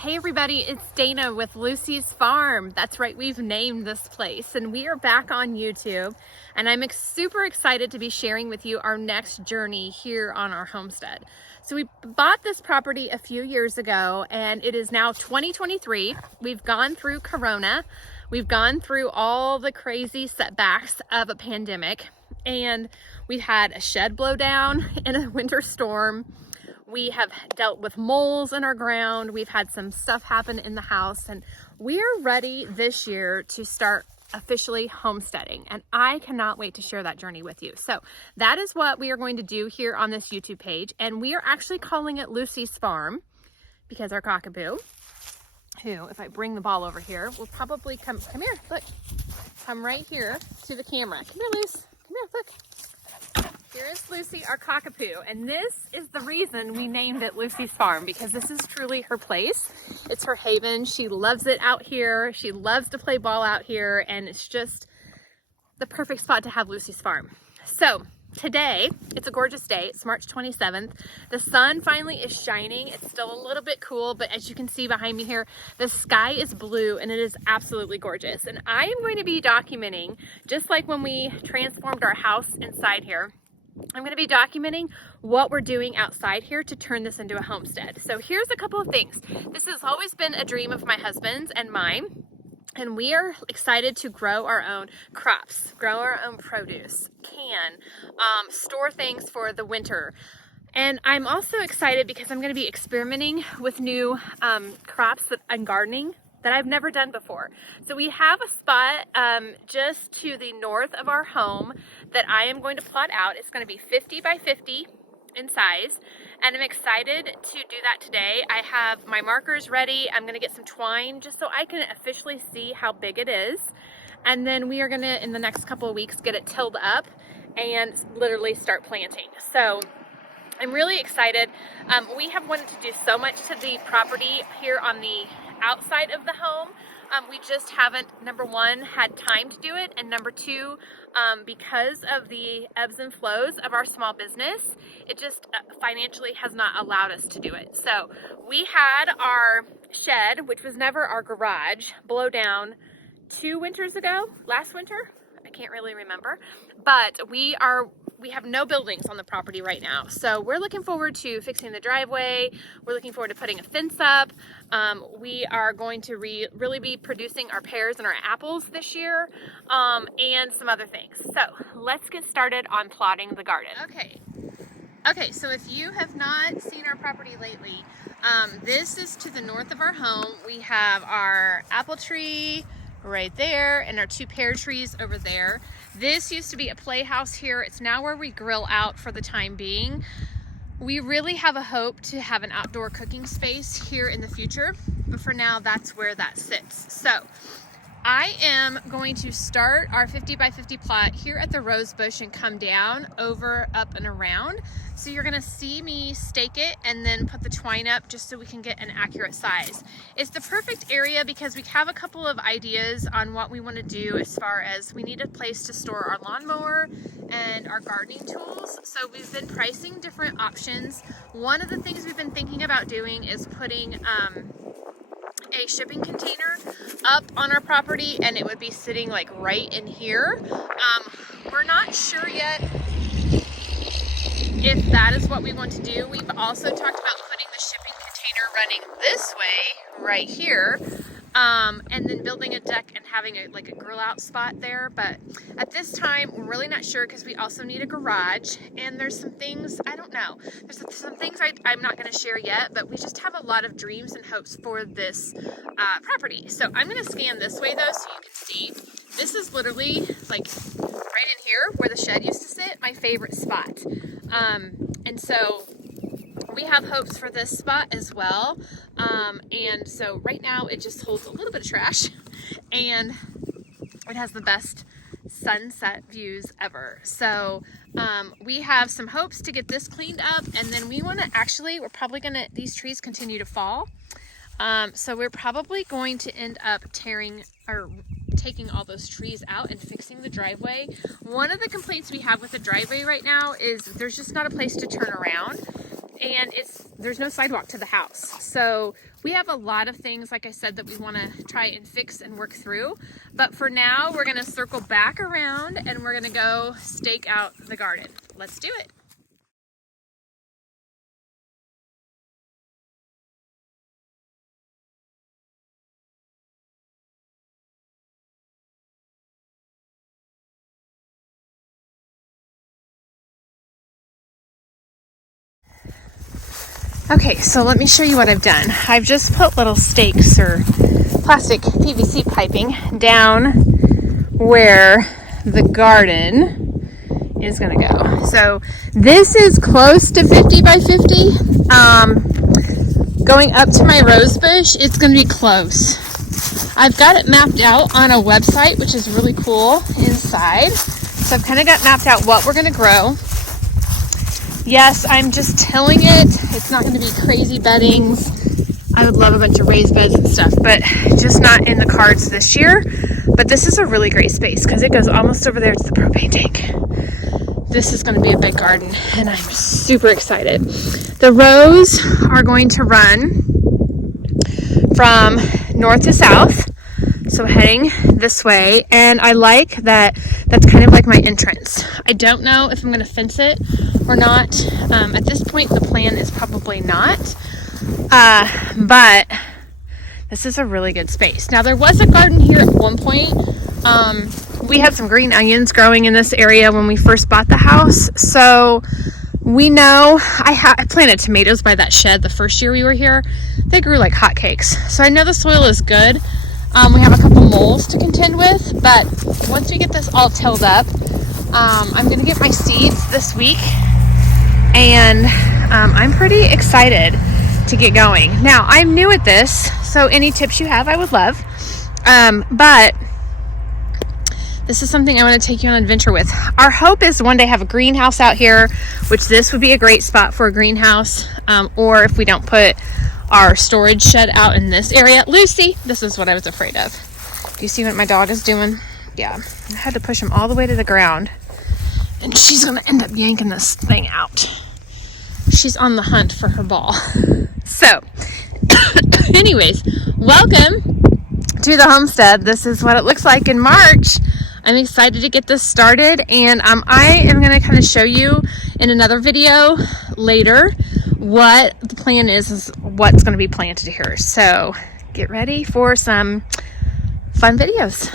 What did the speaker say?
Hey everybody, it's Dana with Lucy's Farm. That's right, we've named this place and we are back on YouTube, and I'm super excited to be sharing with you our next journey here on our homestead. So we bought this property a few years ago and it is now 2023. We've gone through Corona. We've gone through all the crazy setbacks of a pandemic, and we've had a shed blow down in a winter storm. We have dealt with moles in our ground. We've had some stuff happen in the house, and we are ready this year to start officially homesteading. And I cannot wait to share that journey with you. So that is what we are going to do here on this YouTube page. And we are actually calling it Lucy's Farm because our cockapoo, who, if I bring the ball over here, will probably come here, look, come right here to the camera. Come here, Luce, come here, look. Here is Lucy, our cockapoo, and this is the reason we named it Lucy's Farm, because this is truly her place. It's her haven. She loves it out here. She loves to play ball out here, and it's just the perfect spot to have Lucy's Farm. So today, it's a gorgeous day. It's March 27th. The sun finally is shining. It's still a little bit cool, but as you can see behind me here, the sky is blue and it is absolutely gorgeous. And I am going to be documenting, just like when we transformed our house inside here, I'm going to be documenting what we're doing outside here to turn this into a homestead. So here's a couple of things. This has always been a dream of my husband's and mine, and we are excited to grow our own crops, grow our own produce, store things for the winter. And I'm also excited because I'm going to be experimenting with new crops and gardening that I've never done before. So we have a spot just to the north of our home that I am going to plot out. It's going to be 50 by 50 in size, and I'm excited to do that today. I have my markers ready. I'm going to get some twine just so I can officially see how big it is, and then we are going to, in the next couple of weeks, get it tilled up and literally start planting. So I'm really excited. We have wanted to do so much to the property here on the outside of the home. We just haven't, number one, had time to do it, and number two, because of the ebbs and flows of our small business, it just financially has not allowed us to do it. So we had our shed, which was never our garage, blow down 2 winters ago, last winter, I can't really remember, but we have no buildings on the property right now. So we're looking forward to fixing the driveway. We're looking forward to putting a fence up. We are going to really be producing our pears and our apples this year, and some other things. So let's get started on plotting the garden. Okay, so if you have not seen our property lately, this is to the north of our home. We have our apple tree right there and our 2 pear trees over there. This used to be a playhouse here. It's now where we grill out for the time being. We really have a hope to have an outdoor cooking space here in the future, but for now that's where that sits. So I am going to start our 50 by 50 plot here at the rose bush and come down, over, up, and around. So you're gonna see me stake it and then put the twine up just so we can get an accurate size. It's the perfect area because we have a couple of ideas on what we want to do, as far as we need a place to store our lawnmower and our gardening tools. So we've been pricing different options. One of the things we've been thinking about doing is putting a shipping container up on our property, and it would be sitting like right in here. We're not sure yet if that is what we want to do. We've also talked about putting the shipping container running this way right here, and then building a deck and having a grill out spot there. But at this time we're really not sure because we also need a garage, and there's some things, I don't know, there's some things I'm not going to share yet, but we just have a lot of dreams and hopes for this property. So I'm going to scan this way though so you can see. This is literally like right in here where the shed used to sit, my favorite spot. And so we have hopes for this spot as well. And so right now it just holds a little bit of trash, and it has the best sunset views ever. So we have some hopes to get this cleaned up, and then we want to we're probably going to, these trees continue to fall. So we're probably going to end up taking all those trees out and fixing the driveway. One of the complaints we have with the driveway right now is there's just not a place to turn around. and there's no sidewalk to the house. So we have a lot of things, like I said, that we want to try and fix and work through. But for now, we're going to circle back around and we're going to go stake out the garden. Let's do it. Okay, so let me show you what I've done. I've just put little stakes or plastic PVC piping down where the garden is gonna go. So this is close to 50 by 50. Going up to my rose bush, it's gonna be close. I've got it mapped out on a website, which is really cool inside. So I've kind of got mapped out what we're gonna grow. Yes, I'm just tilling it. It's not going to be crazy beddings. I would love a bunch of raised beds and stuff, but just not in the cards this year. But this is a really great space because it goes almost over there to the propane tank. This is going to be a big garden, and I'm super excited. The rows are going to run from north to south, so heading this way, and I like that that's kind of like my entrance. I don't know if I'm going to fence it or not. At this point, the plan is probably not, but this is a really good space. Now, there was a garden here at one point. We had some green onions growing in this area when we first bought the house, so we know I planted tomatoes by that shed the first year we were here. They grew like hotcakes, so I know the soil is good. We have a couple moles to contend with, but once we get this all tilled up, I'm going to get my seeds this week, and I'm pretty excited to get going. Now, I'm new at this, so any tips you have, I would love. But this is something I want to take you on an adventure with. Our hope is to one day have a greenhouse out here, which this would be a great spot for a greenhouse, or if we don't put our storage shed out in this area. Lucy, this is what I was afraid of. Do you see what my dog is doing? Yeah, I had to push him all the way to the ground, and she's gonna end up yanking this thing out. She's on the hunt for her ball. So, anyways, welcome to the homestead. This is what it looks like in March. I'm excited to get this started, and I am going to kind of show you in another video later what the plan is what's going to be planted here. So get ready for some fun videos.